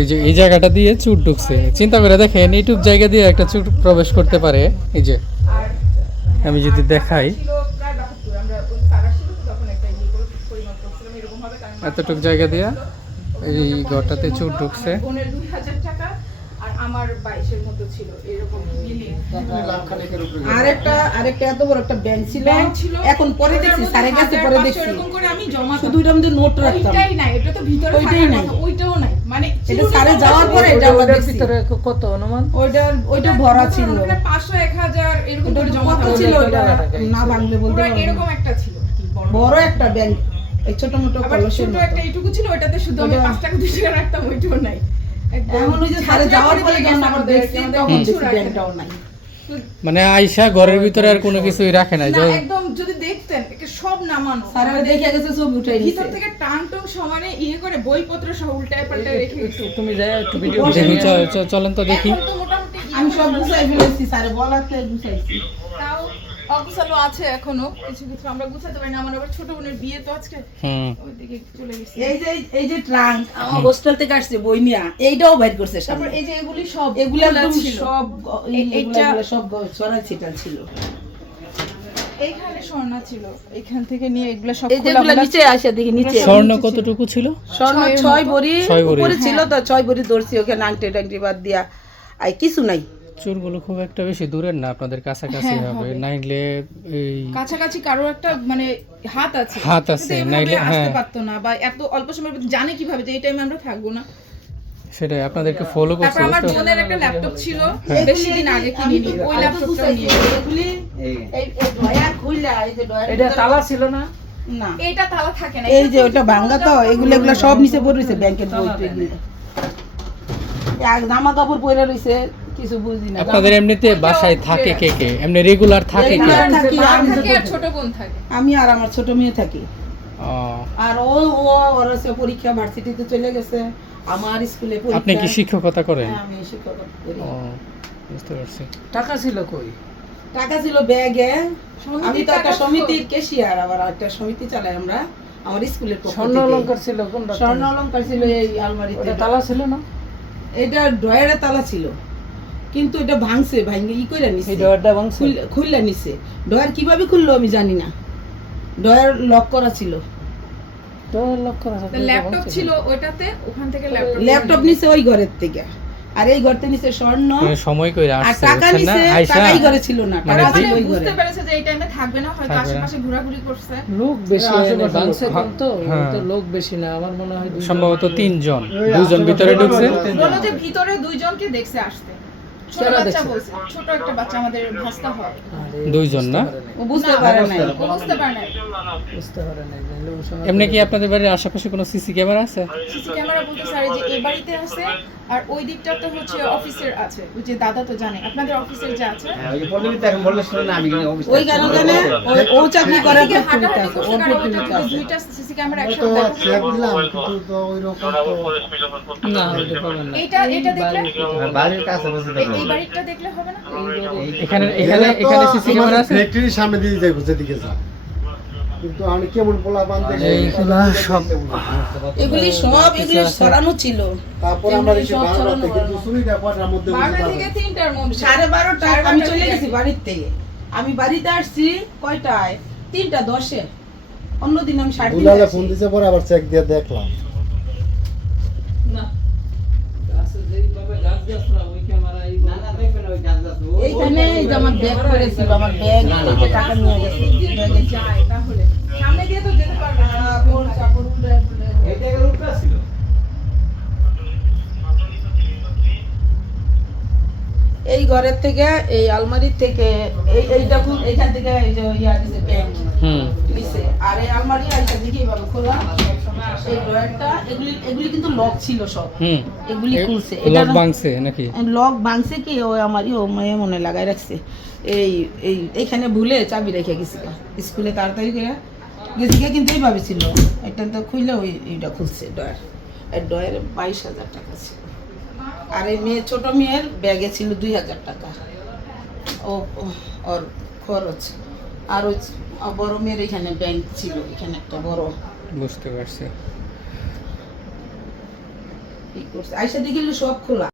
এই যে এই জায়গাটা দিয়ে চুট ঢুকছে। চিন্তা করে দেখেন এইটুক জায়গা দিয়ে একটা চুট প্রবেশ করতে পারে। এই যে আমি যদি দেখাই। এতটুক জায়গা দিয়ে এই ঘরটাতে চুট ঢুকছে। আমার বাইশের মতো ছিল এরকম আরেকটা আরেকটা এত বড় একটা ব্যাংক ছিল। ছিল এখন পরে দেখছি স্যারের পরে দেখছি। এরকম করে আমি জমা শুধু এটার মধ্যে নোট রাখতাম। ওইটাই নাই এটা তো ভিতরে ওইটাই ওইটাও মানে এটা ছিল যাওয়ার পরে এটা আমরা দেখছি কত অনুমান? ওইটা ওইটা ভরা ছিল। ওটা পাঁচশো এক হাজার এরকম করে জমা ছিল ওটা না বাংলে বলতে পুরো পারব না। এরকম একটা ছিল। বড়। বড় একটা ব্যাংক এই ছোট মোটো কলসের ছোট একটা এইটুকু ছিল ওটাতে শুধু আমি ওটা- টাকা দুই টাকা রাখতাম ওইটাও নাই। এখন ওই যে স্যারে যাওয়ার পরে যখন গেছে দেখছি তখন দেখছি ব্যাংকটাও নাই। মানে আইসা ঘরের ভিতরে আর কোনো কিছুই রাখে না একদম যদি একে সব নামানো। আমাদের দেখে গেছে সব উঠাই ভিতর থেকে টাং টং সমানে ইয়ে করে বইপত্র সব উল্টায় পাল্টায় রেখে গেছে তুমি যাই একটু ভিডিও দেখি চলেন তো দেখি। আমি সব গুছাই ফেলেছি স্যারে বলাতে গুছাইছি? তাও অগুছালো আছে এখনও কিছু কিছু আমরা গুছাতে পারি না আমার আবার ছোট বোনের বিয়ে তো আজকে। ওইদিকে চলে গেছে। এই যে এই যে ট্রাঙ্ক আমার হোস্টেল থেকে আসছে বই নিয়া এইটাও বাইর করছে তারপর এই যে এগুলি সব এগুলো সব গ- এই- এ- এগুলো- এটা- এগুলো সব গ- ছড়াই ছিটা ছিল। এইখানে স্বর্ণা ছিল। এখান থেকে নিয়ে এগুলো সব এই যেগুলো নিচে আসে দেখি নিচে। স্বর্ণ কতটুকু ছিল? স্বর্ণ ছয় ভরি উপরে ছিল তো ছয় ভরি ধরছি ওখানে আংটি টাংটি বাদ দিয়া। আর কিছু নাই। চুরগুলো খুব একটা বেশি দূরের না আপনাদের কাছাকাছি হ্যাঁ, হবে। নাইলে এই কাছাকাছি কারও একটা মানে হাত আছে। হাত আছে, নাইলে আসতে হ্যাঁ। পারতো না বা এত অল্প সময়ের মধ্যে জানে কীভাবে যে এই টাইমে আমরা থাকব না। সেটাই আপনাদেরকে ফলো করছে। তারপর আমার বোনের একটা ল্যাপটপ ছিল হ্যাঁ। বেশি দিন আগে কিনিনি ওই ল্যাপটপটা নিয়ে। এগুলি এই। এই ডয়ার খুইলা এই যে ডয়ার এটা তালা ছিল না? না। এইটা তালা থাকে না এই যে ওটা ভাঙ্গা তো এগুলো এগুলো সব নিচে পড়ে রয়েছে ব্যাংকের বই টইগুলো। এক জামা কাপড় পরে রয়েছে কিছু বুঝি না। আপনাদের এমনিতে বাসায় থাকে কে কে? এমনি রেগুলার থাকে কে? ছোট বোন থাকে। আমি আর আমার ছোট মেয়ে থাকি। আর ও ও পরীক্ষা ভার্সিটিতে চলে গেছে। আমার স্কুলে আপনি কি শিক্ষকতা করেন? হ্যাঁ, আমি শিক্ষকতা করি। বুঝতে পারছি। টাকা ছিল কই? টাকা ছিল ব্যাগে। আমি তো একটা সমিতির কেশিয়ার আবার একটা সমিতি চালাই আমরা। আমার স্কুলের পক্ষ স্বর্ণ অলংকার ছিল কোনটা? স্বর্ণ অলংকার ছিল এই আলমারিতে। তালা ছিল না? এটা ডয়ারে তালা ছিল। কিন্তু এটা ভাঙছে ভাঙে ই করে নিছে। এই ডয়ারটা ভাঙছে? খুল- খুললা নিছে। ডয়ার কীভাবে খুললো আমি জানি না। ডয়ার লক করা ছিল। লক করা আছে, দুইটা ল্যাপটপ ছিল ওইটাতে ওখান থেকে ল্যাপটপ ল্যাপটপ নিছে ওই ঘরের থেকে। আর এই ঘরতে নিছে স্বর্ণ। সময় করে আসছে টাকা নিছে টাকাই ঘরে ছিল না টাকা ছিল ওই ঘরে। বুঝতে পেরেছে যে এই টাইমে থাকবে না হয়তো আশেপাশে ঘোরাঘুরি করছে। লোক বেশি এনে ভাঙছে কম তো। তো লোক বেশি না আমার মনে হয় সম্ভবত তিনজন। দুজন ভিতরে ঢুকছে। বলো যে ভিতরে দুইজনকে দেখছে আসতে। ছোট বাচ্চা বলছে ছোট একটা বাচ্চা আমাদের ভাস্তা হয়। দুইজন না? ও বুঝতে পারে নাই। ও বুঝতে পারে না বুঝতে পারে নাই নাহলে ওই সময় এমনি কি আপনাদের বাড়ির আশেপাশে কোনো সিসি ক্যামেরা আছে? সিসি ক্যামেরা বলতে স্যার যে এই বাড়িতে আছে আর ওই দিকটা তো হচ্ছে অফিসের আছে। ওই যে দাদা তো জানে। আপনাদের অফিসের যে আছে? ওই জানে ওই- ও চাকরি করে কারণ দুইটা সিসি ক্যামেরা একসাথে দেখা। যায়। না ওইটা পাবেন না। এইটা এটা দেখলে? বাড়ির কাছে বসে এই- এই বাড়িটা দেখলে হবে না? এখানে এখানে এখানে সিসি ক্যামেরা আছে? ফ্যাক্টরির সামনে দিয়ে যাই যেদিকে যা কিন্তু আমি কেমন পোলা বান্ধে এইগুলা সব এগুলি সব এগুলি সরানো ছিল। তারপর আমরা এসে সব বারোটা থেকে। কটার মধ্যে সাড়ে বারোটা আমি চলে গেছি বাড়ির থেকে আমি বাড়িতে আসছি কয়টায়? তিনটা দশে। অন্যদিন আমি সাড়ে দুলালে তিনটা ফোন দিছে পরে আবার চেক দিয়ে দেখলাম। এইখানে এই যে আমার ব্যাগ পড়েছিল আমার ব্যাগ থেকে টাকা নিয়ে গেছে ব্যাগে যায় তাহলে সামনে দিয়ে তো যেতে পারবে না কাপড় উল্টে। এই ঘরের থেকে এই আলমারির থেকে এই এইটা খুব- এইখান থেকে এই যে ইয়া দিছে প্যান্ট হুম। নিছে আর এই আলমারি আইসা দেখি এইভাবে খোলা। এই ড্রয়ারটা এগুলি এগুলি কিন্তু লক ছিল সব। এগুলি খুলছে। লক ভাঙছে নাকি? লক ভাঙছে কি? ওই আমারই ও মেয়ে মনে লাগাই রাখছে। এই এই এইখানে ভুলে চাবি রেখে গেছিল। স্কুলে তাড়াতাড়ি করে গেছি কিন্তু এইভাবে ছিল। এটা তো খুললে ওই এইটা খুলছে ডয়ার এই ডয়ারে বাইশ হাজার টাকা ছিল। আর এই মেয়ে ছোট মেয়ের ব্যাগে ছিল দুই হাজার টাকা। ও ও- ওর খরচ। আর ওই বড় মেয়ের এখানে ব্যাংক ছিল এখানে একটা বড়। বুঝতে পারছি। আইসা দেখিল সব খোলা।